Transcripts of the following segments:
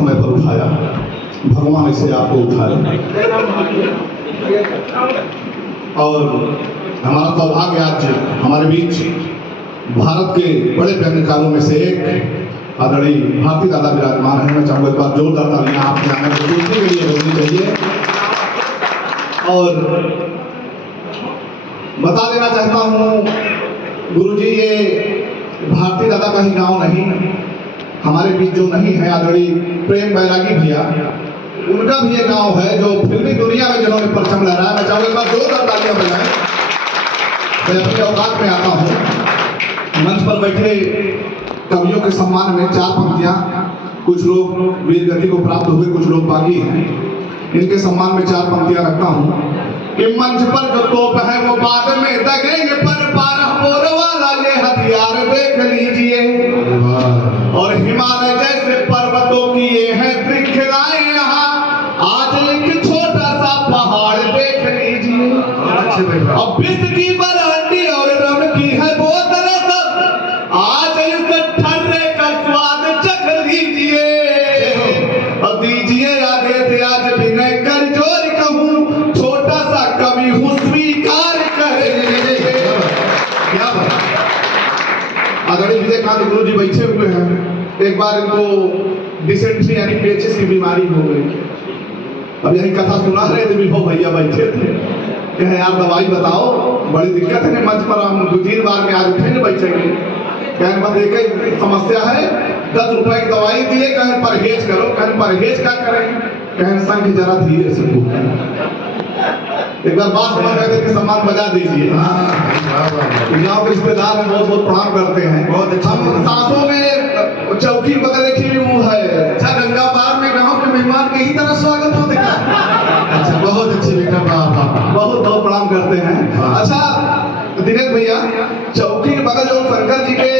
समय पर उठाया, भगवान ऐसे आपको उठाए। और हमारा सौभाग्य आज हमारे बीच भारत के बड़े व्यंग्यकारों में से एक आदरणीय भारती दादा विराजमान है। मैं चाहूँगा एक बार जोरदार तालियां आपके आने को दूसरे के लिए बजनी चाहिए। और बता देना चाहता हूँ गुरुजी, ये भारती दादा का ही गांव नहीं, हमारे बीच जो नहीं है आदरणीय प्रेम बैरागी भैया, उनका भी ये गांव है जो फिल्मी दुनिया में जिन्होंने परचम लहराया। मैं चाहूँगा एक बार जोरदार तालियां बजाएं। मैं अपने औकात में आता हूँ। मंच पर बैठे कवियों के सम्मान में 4 पंक्तियां, कुछ लोग वीर गति को प्राप्त हुए, कुछ लोग बाकी हैं, इनके सम्मान में 4 पंक्तियां रखता हूँ कि मंच पर जो तोप है वो बाद में दगेंगे, पर 12 बोर वाला ये हथियार देख लीजिए। और हिमालय जैसे पर्वतों की ये है श्रृंखलाएं, यहाँ आज एक छोटा सा पहाड़ देख लीजिए। अब विश्व की बरांडी और रम की है बोतल, सब आज इस ठर्रे का स्वाद चख लीजिए। अब दीजिए आदेश आज विनय कर जोर कहूँ, छोटा सा कवि हूँ स्वीकार करे। क्या बात। आदरणीय विजयकांत गुरु जी बैठे हुए हैं। एक बार इनको डिसेंट्री यानी पेचिस की बीमारी हो गई। अब यही कथा सुना रहे थे, विभो भैया बैठे थे, कहे यार दवाई बताओ, बड़ी दिक्कत है। मंच पर हम 2-3 बार में आज उठे न बैठेंगे, कहें बस एक ही समस्या है, 10 रुपए की दवाई दिए, कहें परहेज करो। कहें परहेज क्या करें, कहें संग जरा धीरे से बोलो। एक बार बात समझ रहे थे, सम्मान बजा दीजिए। गाँव के रिश्तेदार हैं, बहुत बहुत प्रणाम करते हैं। बहुत अच्छा। सांसों में चौकी बगल रखी हुई है। अच्छा, गंगा पार में गाँव के मेहमान के ही तरह स्वागत होते हैं। अच्छा, बहुत अच्छे बेटा, बहुत बहुत प्रणाम करते हैं। अच्छा दिनेश भैया, चौकी के बगल जो शंकर जी के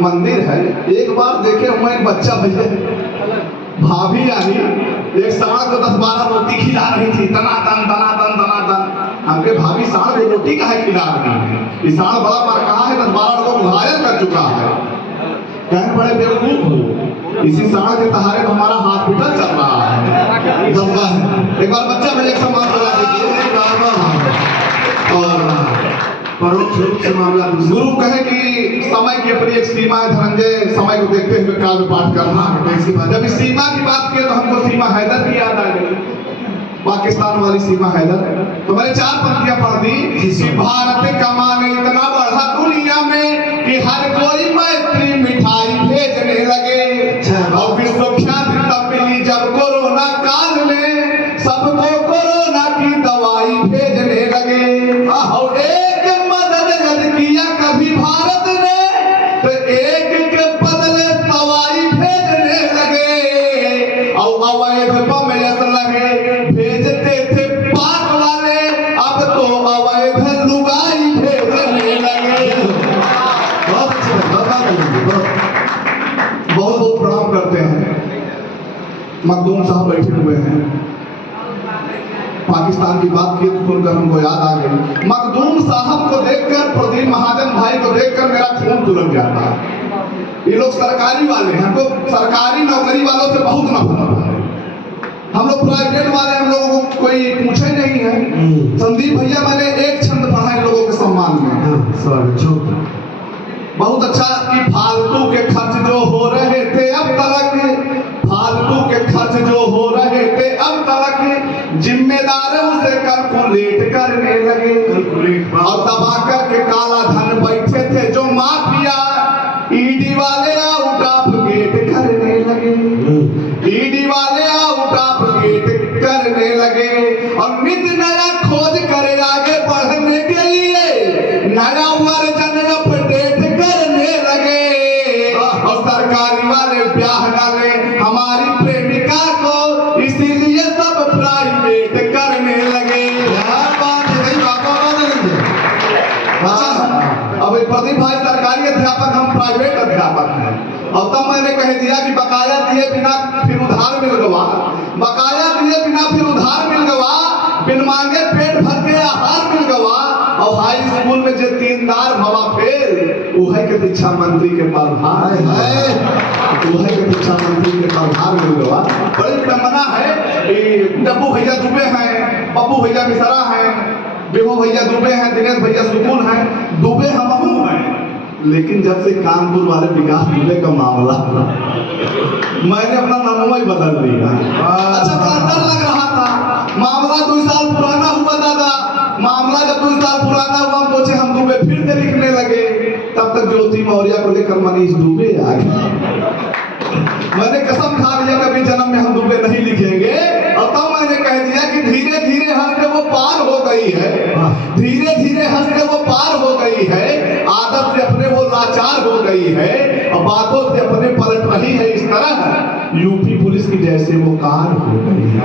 मंदिर है, एक बार देखे हुए एक बच्चा भैया, भाभी आई, एक साढ़ को 10-12 रोटी खिला रही थी, तनातन तनातन तनातन। हमके भाभी साढ़ को रोटी काहे खिला रही है, ये साढ़ बड़ा मार कहा है, 10-12 लोगों को घायल कर चुका है। कहें बड़े बेवकूफ हो, इसी साढ़ के सहारे तो हमारा हॉस्पिटल चल रहा है। एक बार बच्चा भैया एक सम्मान बजा दीजिए। और परोक्ष रूप से मामला गुरु कहे कि समय की अपनी एक सीमा है धनंजय, समय को देखते हुए काव्य पाठ करना। जब इस सीमा की बात की तो हमको सीमा हैदर की याद आ गई, पाकिस्तान वाली सीमा हैदर। तो मैंने 4 पंक्तियां पढ़ दी कि भारत का मान इतना बढ़ा दुनिया में कि हर कोई मैत्री मिठाई भेजने लगे। और विश्वख्याति तब मिली जब कोरोना काल में सबको कोरोना की दवाई भेजने लगे। और एक मदद जब किया कभी भारत ने, तो एक के बदले दवाई भेजने लगे। और अवैध बम लगे भेजते थे पाक वाले, अब तो अवैध लुगाई भेजने लगे। बहुत बहुत प्रणाम करते हैं। मखदूम साहब बैठे हुए हैं, पाकिस्तान की बात की तो सुनकर हमको याद आ गई। मखदूम साहब को देखकर, प्रदीप महाजन भाई को देखकर मेरा खून सुलग जाता है। ये लोग सरकारी वाले हैं, हमको सरकारी नौकरी वालों से बहुत नफरत है। हम लोग प्राइवेट वाले, हम लोगों को कोई पूछे नहीं है। संदीप भैया मैंने एक छंद पढ़ा है लोगों के सम्मान में, बहुत अच्छा, कि फालतू के खर्च जो हो रहे थे अब तक, फालतू के खर्च जो हो रहे थे अब तक, जिम्मेदार उसे कैलकुलेट करने लगे। और दबा करके काला धन बैठे थे जो माफिया, ईडी वाले आउट ऑफ गेट करने लगे। ईडी वाले आउट ऑफ गेट करने लगे। और नित्य नया खोज करे आगे बढ़ने के लिए, नया वर्जन अपडेट करने लगे। और सरकारी वाले ब्याह डाले हमारी प्रेमिका को, इसीलिए सब प्राइवेट करने लगे। अब प्रदीप भाई सरकारी अध्यापक, हम प्राइवेट अध्यापक हैं। और तब मैंने कह दिया कि बकाया दिए बिना फिर उधार मिल गवा, बकाया दिए बिना फिर उधार मिल गवा, बिन मांगे पेट भर के आहार मिल गवा। और हाई स्कूल में जो 3 दार भवा फेल, उहे के शिक्षा मंत्री के प्रभार है, उहे के शिक्षा मंत्री के प्रभार मिल डब्बू भैया दुबे हैं, पप्पू भैया मिश्रा हैं, विभो भैया दुबे हैं, दिनेश भैया सुकून हैं, दुबे हम हैं। लेकिन जब से कानपुर वाले विकास दुबे का मामला मैंने अपना नाम ही बदल दिया। अच्छा, बड़ा डर लग रहा था। मामला 2 साल पुराना हुआ दादा, मामला जब 2 साल पुराना हुआ हम सोचे हम दुबे फिर से लिखने लगे। तब तक ज्योति मौर्य को लेकर मनीष दुबे आ गए। मैंने कसम खा लिया कभी जन्म में हम दुबे नहीं लिखेंगे। और तब मैंने कह दिया कि धीरे धीरे हंस के वो पार हो गई है, धीरे धीरे हंस के वो पार हो गई है, आदत से अपने वो लाचार हो गई है और बातों से अपने पलट रही है। इस तरह यूपी पुलिस की जैसे वो कार हो गई है,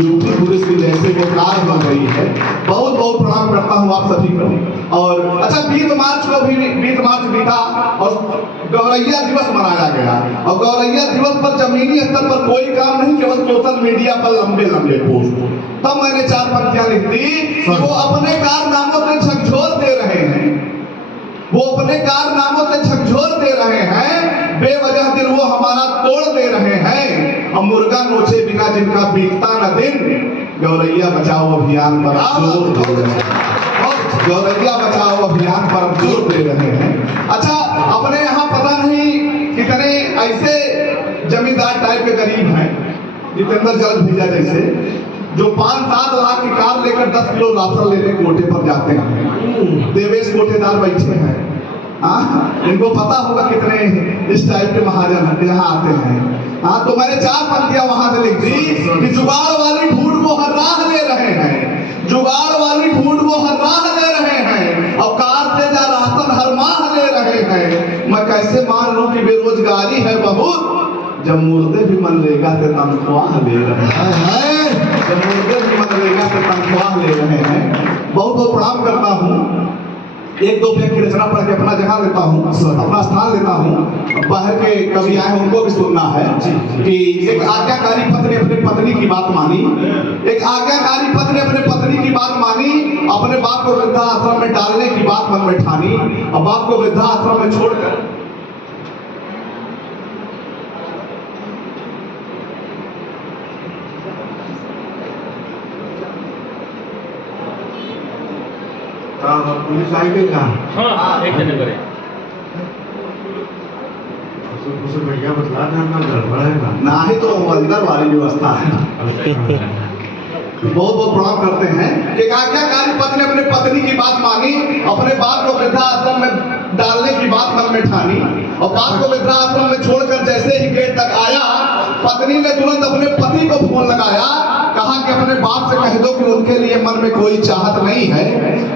यूपी पुलिस की जैसे वो कार हो गई है। बहुत बहुत प्रणाम करता हूँ आप सभी को। और अच्छा, 20 मार्च को भी 20 मार्च बीता और गौरैया दिवस मनाया गया। और गौरैया दिवस पर जमीनी स्तर पर कोई काम नहीं, केवल सोशल मीडिया पर लंबे लंबे पोस्ट। तब मैंने 4 पंक्तियां लिख दी कि वो अपने कारनामों से झकझोर दे रहे हैं, वो अपने कारनामों से झकझोर दे रहे हैं, बेवजह दिल वो हमारा तोड़ दे रहे हैं। और मुर्गा नोचे बिना जिनका बीतता न दिन, गौरैया बचाओ अभियान पर जोर दे रहे हैं, गौरैया बचाओ अभियान पर जोर दे रहे हैं। अच्छा, अपने यहाँ पता नहीं कितने ऐसे जमींदार टाइप के गरीब हैं, जितेंद्र जल भैया जैसे, जो 5-7 लाख की कार लेकर 10 किलो राशन लेने कोटे पर जाते हैं। देवेश कोटेदार बैठे हैं, इनको पता होगा कितने इस टाइप के महाजन यहाँ आते हैं। तो मैंने 4 पंक्तियां वहां से लिख दी कि जुगाड़ वाली ढूंढ वो हर राह ले रहे हैं, जुगाड़ वाली ढूंढ वो हर राह ले रहे हैं, और कार से जा राशन हर माह ले रहे हैं। मैं कैसे मान लूं कि बेरोजगारी है बहुत, जब मुर्दे भी मनरेगा से तनख्वाह ले रहे हैं, जब मुर्दे भी मनरेगा से तनख्वाह ले रहे हैं। बहुत बहुत प्रणाम करता हूँ। 1-2 पेज की रचना पढ़ के अपना जगह लेता हूँ, अपना स्थान लेता हूँ। बाहर के कवि आए हैं, उनको भी सुनना है कि एक आज्ञाकारी पति ने अपनी पत्नी की बात मानी, एक आज्ञाकारी पति ने अपनी पत्नी की बात मानी, अपने बाप को वृद्धाश्रम में डालने की बात मन में ठानी, और बाप को वृद्धाश्रम में छोड़कर पुलिस आई गई कहाँ? हाँ, एक जने करे उसे भैया बतला देना, गड़बड़ है ना ही तो अंदर वाली व्यवस्था है। बहुत बहुत प्रणाम करते हैं कि आज्ञाकारी पति ने अपने पत्नी की बात मानी, अपने बाप को वृद्धाश्रम में डालने की बात मन में ठानी, और बाप को वृद्धाश्रम में छोड़कर जैसे ही गेट तक आया, पत्नी ने तुरंत अपने पति को फोन लगाया, कहा कि अपने बाप से कह दो कि उनके लिए मन में कोई चाहत नहीं है,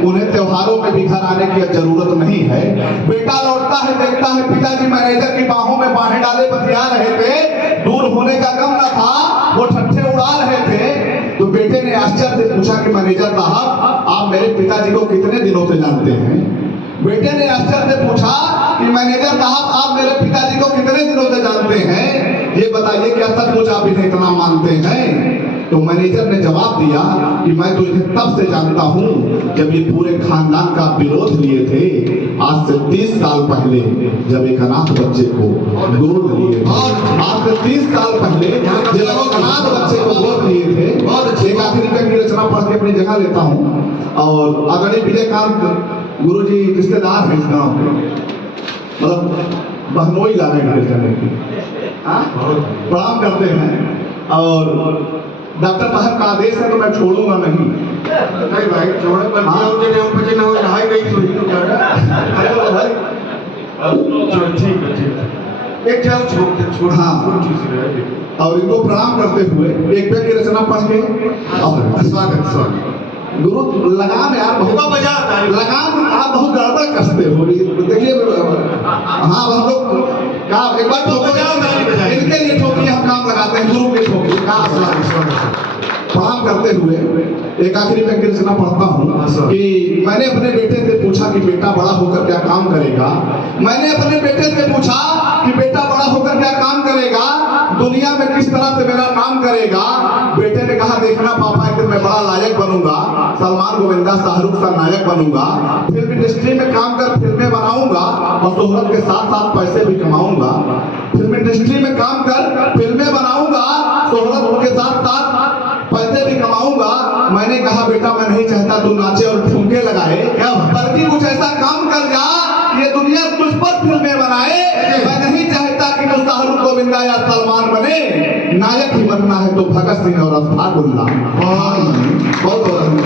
उन्हें त्योहारों में भी घर आने की जरूरत नहीं है। बेटा लौटता है, देखता है पिताजी मैनेजर की बाहों में बाहें डाले बतिया रहे थे, दूर होने का गम न था, वो ठट्ठे उड़ा रहे थे। तो बेटे ने आश्चर्य से पूछा कि मैनेजर साहब, आप मेरे पिताजी को कितने दिनों से जानते हैं? बेटे ने आश्चर्य से पूछा कि मैनेजर साहब, आप मेरे पिताजी को कितने दिनों से जानते हैं? ये बताइए, क्या सचमुच आप इन्हें इतना मानते हैं? तो मैनेजर ने जवाब दिया कि मैं तो इन्हें तब से जानता हूँ जब ये पूरे खानदान का विरोध लिए थे, आज से 30 साल पहले, जब एक अनाथ बच्चे को गोद लिए थे। आज से 30 साल पहले जब एक अनाथ बच्चे को गोद लिए थे। एक आखिरी की रचना पढ़ के अपनी जगह लेता हूँ। और आदरणीय विजयकांत गुरु जी रिश्तेदार हैं इस गाँव के, मतलब बहनोई लाने की प्रणाम करते हैं। और डॉक्टर साहब का आदेश है तो मैं छोड़ूंगा नहीं। नहीं भाई, छोड़े पर बचे ना हो, नहाई गई तो ही तो कर भाई। ठीक है, एक जाओ छोड़। हाँ, और इनको प्रणाम करते हुए एक पेज की रचना पढ़ के और स्वागत गुरु लगाम यार बहुत बजा लगाम आप बहुत गड़बड़ कसते हो। देखिए हाँ, हम लोग का एक बार इनके लिए ठोकी हम काम लगाते हैं, गुरु के ठोकी का प्रणाम करते हुए एक आखिरी में रचना पढ़ता हूँ कि मैंने अपने बेटे से पूछा कि बेटा बड़ा होकर क्या काम करेगा। मैंने अपने बेटे से पूछा कि बेटा बड़ा होकर क्या काम करेगा, दुनिया में किस तरह से मेरा नाम करेगा। बेटे ने कहा, देखना पापा, एक दिन मैं बड़ा लायक बनूंगा, सलमान गोविंदा शाहरुख का नायक बनूंगा, फिल्म इंडस्ट्री में काम कर फिल्में बनाऊंगा और शोहरत के साथ साथ पैसे भी कमाऊंगा। फिल्म इंडस्ट्री में काम कर फिल्में बनाऊंगा, शोहरत के साथ साथ नहीं चाहता तू नाचे और ठुमके लगाए, क्या बात? बल्कि कुछ ऐसा काम कर जा ये दुनिया तुझ पर फिल्में बनाए। मैं नहीं चाहता कि तू शाहरुख गोविंदा या सलमान बने, नायक ही बनना है तो भगत सिंह और अफाकुल्ला। बहुत बहुत